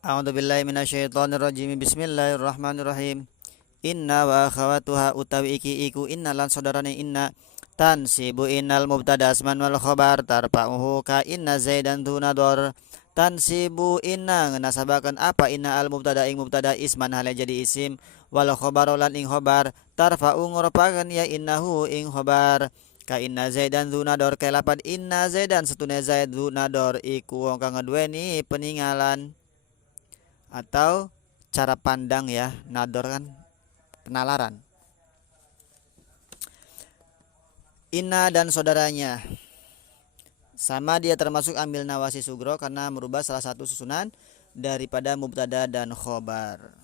A'udzubillahi minasyaitonirrajim. Bismillahirrahmanirrahim. Inna wa akhawatuha utawi iki iku inna lan saudarane inna tansibu innal mubtada asman wal khobar tarfa'uhu ka inna zaidan dunador. Tansibu inna nasabakan apa inna al mubtada ing mubtada isman hale jadi isim wal khobar lan ing khobar tarfa'u ngoropakan ya innahu ing khobar ka inna zaidan dunador ka lapad inna zaidan setune zaid dunador iku wong kang ngeduweni peninggalan atau cara pandang ya. Nador kan penalaran. Inna dan saudaranya sama, dia termasuk ambil nawasi sugro karena merubah salah satu susunan daripada mubtada dan khobar.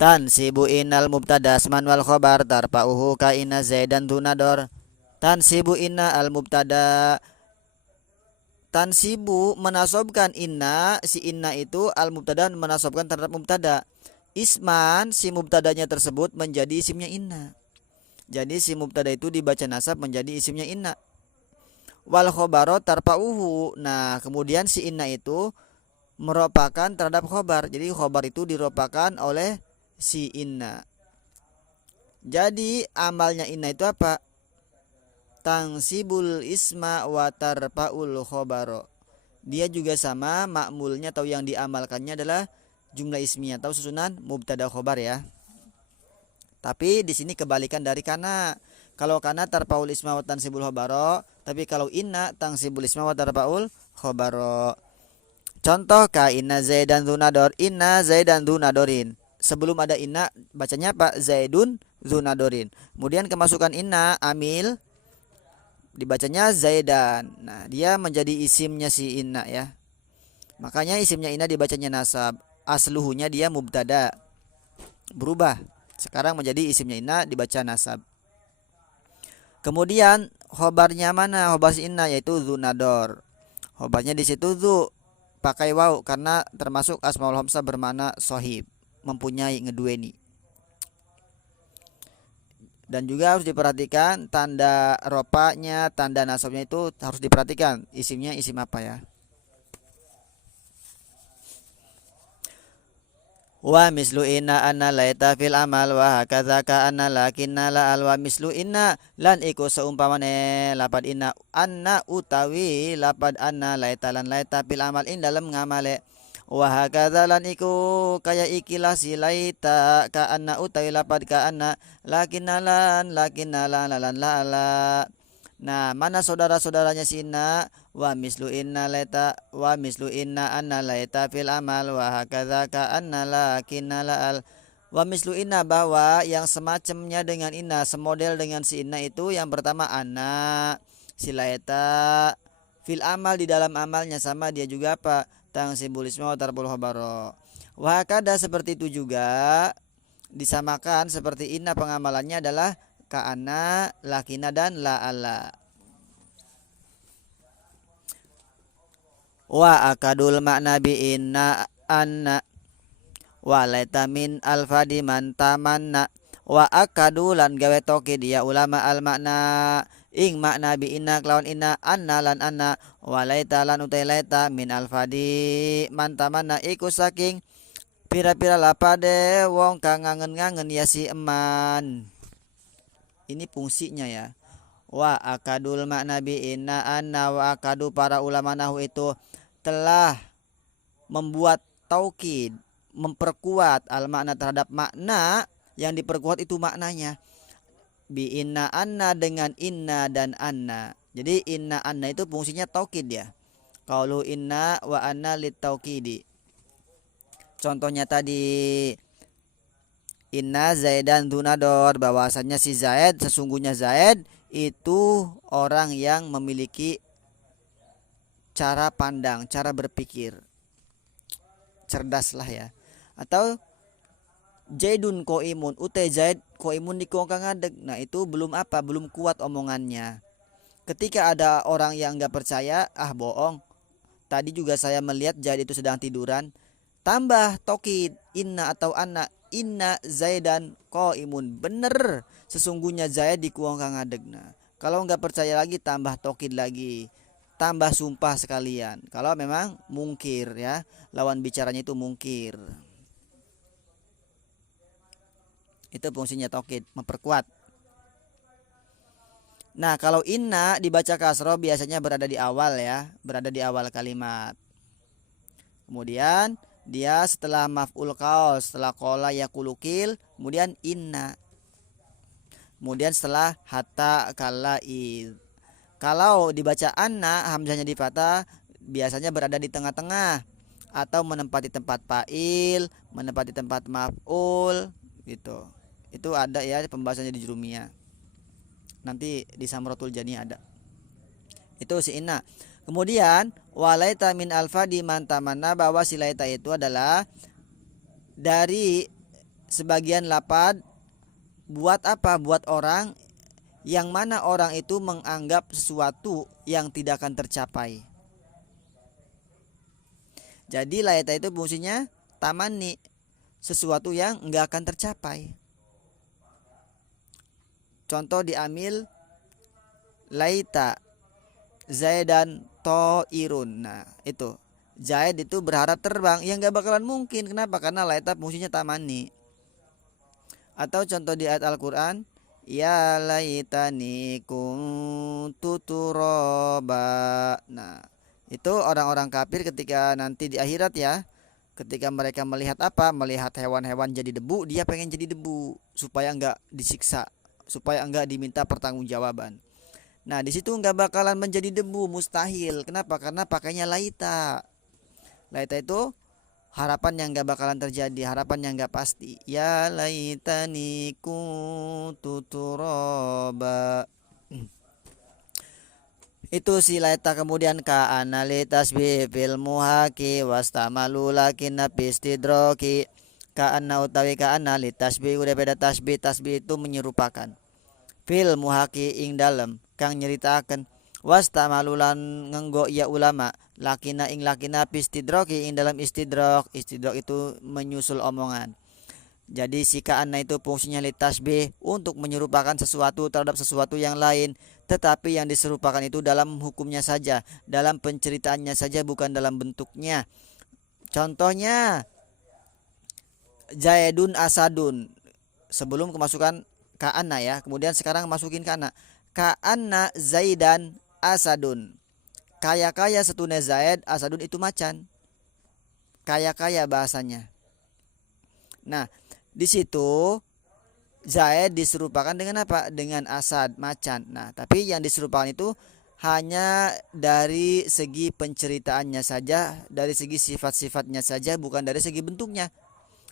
Tansibu innal mubtada asman wal khobar tarfa'uhu ka inna zaidan dunador. Tansibu inna al mubtada, tansibu menasobkan inna, si inna itu al mubtada menasobkan terhadap mubtada isman, si mubtadanya tersebut menjadi isimnya inna. Jadi si mubtada itu dibaca nasab menjadi isimnya inna. Wal khobaro tarfa'uhu, nah kemudian si inna itu meropakan terhadap khobar. Jadi khobar itu diropakan oleh si inna. Jadi amalnya inna itu apa? Tangsibul isma wa tarfa'ul khobaro. Dia juga sama, makmulnya atau yang diamalkannya adalah jumlah ismiyah atau susunan mubtada khobar ya. Tapi di sini kebalikan dari kana. Kalau kana tarfaul isma wa tansibul khobaro, tapi kalau inna tansibul isma wa tarfaul khobaro. Contoh ka inna zaidan dzunador, inna zaidan dzunadorin. Sebelum ada inna bacanya apa? Zaidun dzunadorin. Kemudian kemasukan inna amil dibacanya zaidan. Nah, dia menjadi isimnya si inna ya. Makanya isimnya inna dibacanya nasab. Asluhunya dia mubtada. Berubah. Sekarang menjadi isimnya inna dibaca nasab. Kemudian khobarnya mana? Khobar si inna yaitu dzunador. Khobarnya di situ dzu pakai waw karena termasuk asmaul hamzah bermakna sohib, mempunyai, ngedueni. Dan juga harus diperhatikan tanda ropanya, tanda nasabnya itu harus diperhatikan. Isimnya isim apa ya? Wa mislu inna anna laita fil amal wa hakadza ka anna lakinna la al wa mislu inna lan iku seumpamane lapad inna anna utawi lapad anna laita lan laita fil amal in dalam ngamale wa hakadza lan iku kaya ikilah si laita ka anna utawi lapad ka anna lakinna lan lan la. Nah, mana saudara-saudaranya si inna? Wa mislu inna laita wa mislu inna anna laita fil amal wa hakadza ka anna lakinna la'al. Wa mislu inna, bahwa yang semacamnya dengan inna, semodel dengan si inna itu yang pertama anna, si laita fil amal di dalam amalnya sama dia juga apa? Tangsibul isma wa tarbul khabaro. Wa hakadza seperti itu juga disamakan seperti inna pengamalannya adalah ka'ana, lakina dan la'ala. Wa akadul makna bi inna anna wa laita min alfadi man tamanna. Wa akadu lan gawe toke dia ulama al makna ing makna bi inna kelawan inna anna lan anna wa laita lan utai laita min alfadi man tamanna iku saking pira-pira lapade wong kang ngangen-ngangen ya si eman. Ini fungsinya ya. Wa akadul makna bi inna anna, wa akadu para ulama nahu itu telah membuat taukid, memperkuat al makna terhadap makna, yang diperkuat itu maknanya bi inna anna dengan inna dan anna. Jadi inna anna itu fungsinya taukid ya. Qaulu inna wa anna lit taukidi. Contohnya tadi inna zaidan dunador, bahwasannya si Zaid, sesungguhnya Zaid itu orang yang memiliki cara pandang, cara berpikir cerdas lah ya. Atau Zaidun koimun, ute Zaid koimun di kang ngadeg. Nah itu belum apa, belum kuat omongannya. Ketika ada orang yang nggak percaya, ah bohong, tadi juga saya melihat Zaid itu sedang tiduran. Tambah tokid inna atau anna, inna Zaidan qaimun, bener sesungguhnya Zaid di kuang kang ngadegna. Kalau nggak percaya lagi tambah tokid lagi, tambah sumpah sekalian. Kalau memang mungkir ya, lawan bicaranya itu mungkir. Itu fungsinya taukid, memperkuat. Nah, kalau inna dibaca kasroh biasanya berada di awal ya, berada di awal kalimat. Kemudian dia setelah maf'ul qaul, setelah qala yakulukil, kemudian inna. Kemudian setelah hatta kala id. Kalau dibaca anna, hamzahnya di fathah, biasanya berada di tengah-tengah atau menempati tempat fa'il, menempati tempat maf'ul gitu. Itu ada ya pembahasannya di Jurumiyah. Nanti di Samratul Jani ada. Itu si inna. Kemudian walaita min alfa di mantamanna, bahwa si laita itu adalah dari sebagian lapad buat apa? Buat orang yang mana orang itu menganggap sesuatu yang tidak akan tercapai. Jadi laita itu fungsinya tamani, sesuatu yang enggak akan tercapai. Contoh diambil laita Zaidan to'irun. Nah itu Zaid itu berharap terbang, yang gak bakalan mungkin. Kenapa? Karena laita fungsinya tamani. Atau contoh di ayat Al-Quran, ya laitani kuntu turaba. Nah itu orang-orang kafir ketika nanti di akhirat ya, ketika mereka melihat apa? Melihat hewan-hewan jadi debu, dia pengen jadi debu supaya enggak disiksa, supaya enggak diminta pertanggungjawaban. Nah di situ enggak bakalan menjadi debu, mustahil. Kenapa? Karena pakainya laita. Laita itu harapan yang enggak bakalan terjadi, harapan yang enggak pasti. Ya laitani kuntu turaba. Itu si laita. Kemudian ka'ana li tasbih fil muhaki wastamalu lakinna bistidroki. Ka'ana utawi ka'ana li tasbih udah beda tasbih. Tasbih itu menyerupakan. Fil muhaki ing dalem kang nyeritakan. Wastamalulan ngenggo ya ulama lakina ing lakina bistidroki ing dalam istidrok. Istidrok itu menyusul omongan. Jadi si ka'ana itu fungsinya li tasbih, untuk menyerupakan sesuatu terhadap sesuatu yang lain, tetapi yang diserupakan itu dalam hukumnya saja, dalam penceritaannya saja, bukan dalam bentuknya. Contohnya Zaidun asadun, sebelum kemasukan ka'ana ya, kemudian sekarang masukin ka'ana. Ka'ana Zaidan asadun, kaya-kaya setune Zaid, asadun itu macan, kaya-kaya bahasanya. Nah di situ Zaid diserupakan dengan apa? Dengan asad, macan. Nah, tapi yang diserupakan itu hanya dari segi penceritaannya saja, dari segi sifat-sifatnya saja, bukan dari segi bentuknya.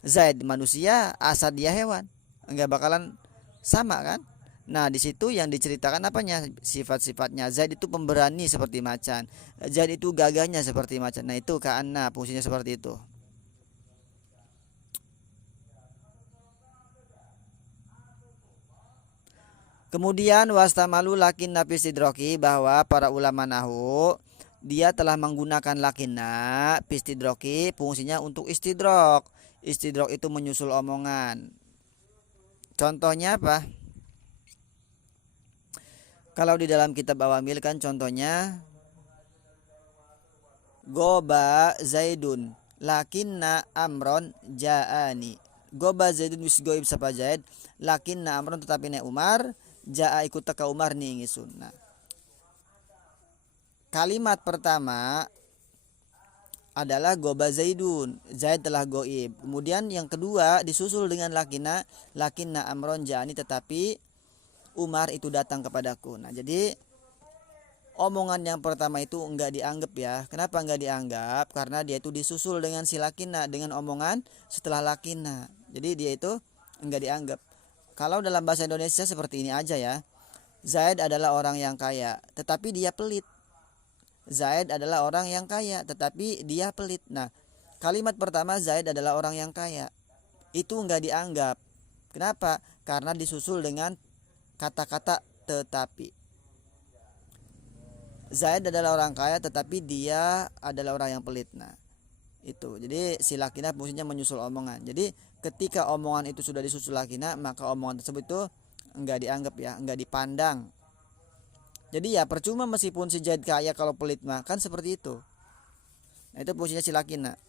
Zaid manusia, asad dia hewan. Enggak bakalan sama kan? Nah, di situ yang diceritakan apanya? Sifat-sifatnya. Zaid itu pemberani seperti macan. Zaid itu gagahnya seperti macan. Nah, itu ka'anna fungsinya seperti itu. Kemudian wastamalu lakin nafi sidroki, bahwa para ulama nahu dia telah menggunakan lakinna pistidroki fungsinya untuk istidrok. Istidrok itu menyusul omongan. Contohnya apa? Kalau di dalam kitab Awamil kan contohnya goba Zaidun lakinna amron ja'ani. Goba Zaidun wis goib sapa Zaid, lakinna amron tetapi ne Umar jaa ikut teka Umar nih ngisun. Nah, kalimat pertama adalah goba Zaidun, Zaid telah goib. Kemudian yang kedua disusul dengan lakinna amron ja'ani, tetapi Umar itu datang kepadaku. Nah jadi omongan yang pertama itu enggak dianggap ya. Kenapa enggak dianggap? Karena dia itu disusul dengan si lakinna, dengan omongan setelah lakinna. Jadi dia itu enggak dianggap. Kalau dalam bahasa Indonesia seperti ini aja ya. Zaid adalah orang yang kaya, tetapi dia pelit. Zaid adalah orang yang kaya, tetapi dia pelit. Nah, kalimat pertama Zaid adalah orang yang kaya, itu enggak dianggap. Kenapa? Karena disusul dengan kata-kata tetapi. Zaid adalah orang kaya, tetapi dia adalah orang yang pelit. Nah, itu. Jadi si lakinah fungsinya menyusul omongan. Jadi ketika omongan itu sudah disusul lakinah, maka omongan tersebut itu enggak dianggap ya, enggak dipandang. Jadi ya percuma meskipun si Zaid kaya kalau pelit mah, kan seperti itu. Nah, itu fungsinya si laki nak.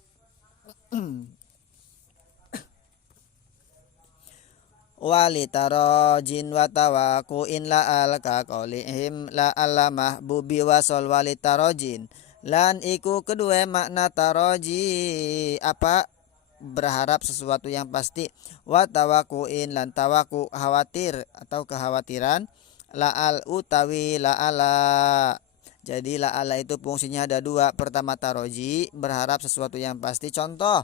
Wali tarojin wa tawakuin la al ka qaulihim la alamah bubi wasol wali tarojin lan iku kedua makna taroji apa berharap sesuatu yang pasti, wa tawakuin lan tawaku khawatir atau kekhawatiran, la al utawi la ala. Jadi la ala itu fungsinya ada dua. Pertama taroji berharap sesuatu yang pasti, contoh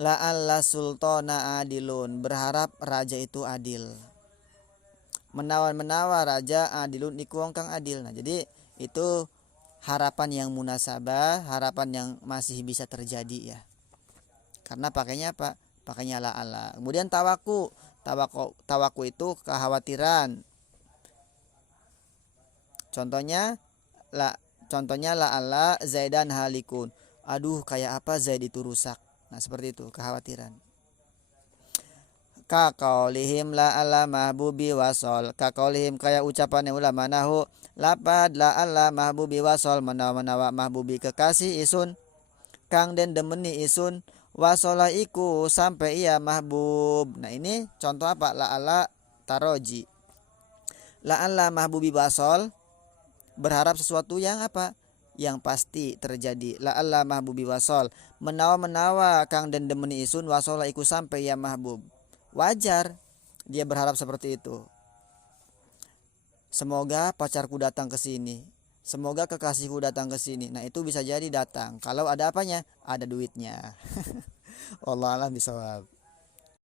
la alla sultana adilun berharap raja itu adil. Menawa raja adilun iku wong kang adil. Nah, jadi itu harapan yang munasabah, harapan yang masih bisa terjadi ya. Karena pakainya apa? Pakainya la alla. Kemudian tawaku itu kekhawatiran. Contohnya la alla Zaidan halikun. Aduh, kayak apa Zaid itu rusak. Nah, seperti itu kekhawatiran. Kaqaulihim la alla mahbubi wasol. Kaqaulihim kayak ucapan ulama nahu lapad la alla mahbubi wasol, menawa mahbubi kekasih isun kang den demeni isun wasola iku sampai ia mahbub. Nah, ini contoh apa? La alla taroji. La alla mahbubi wasol berharap sesuatu yang apa? Yang pasti terjadi. La alla mahbubi wasol, menawa kang den demeni isun wasola iku sampai ya mahbub. Wajar dia berharap seperti itu. Semoga pacarku datang ke sini, semoga kekasihku datang ke sini. Nah, itu bisa jadi datang kalau ada apanya? Ada duitnya. Wallahu a'lam bishawab.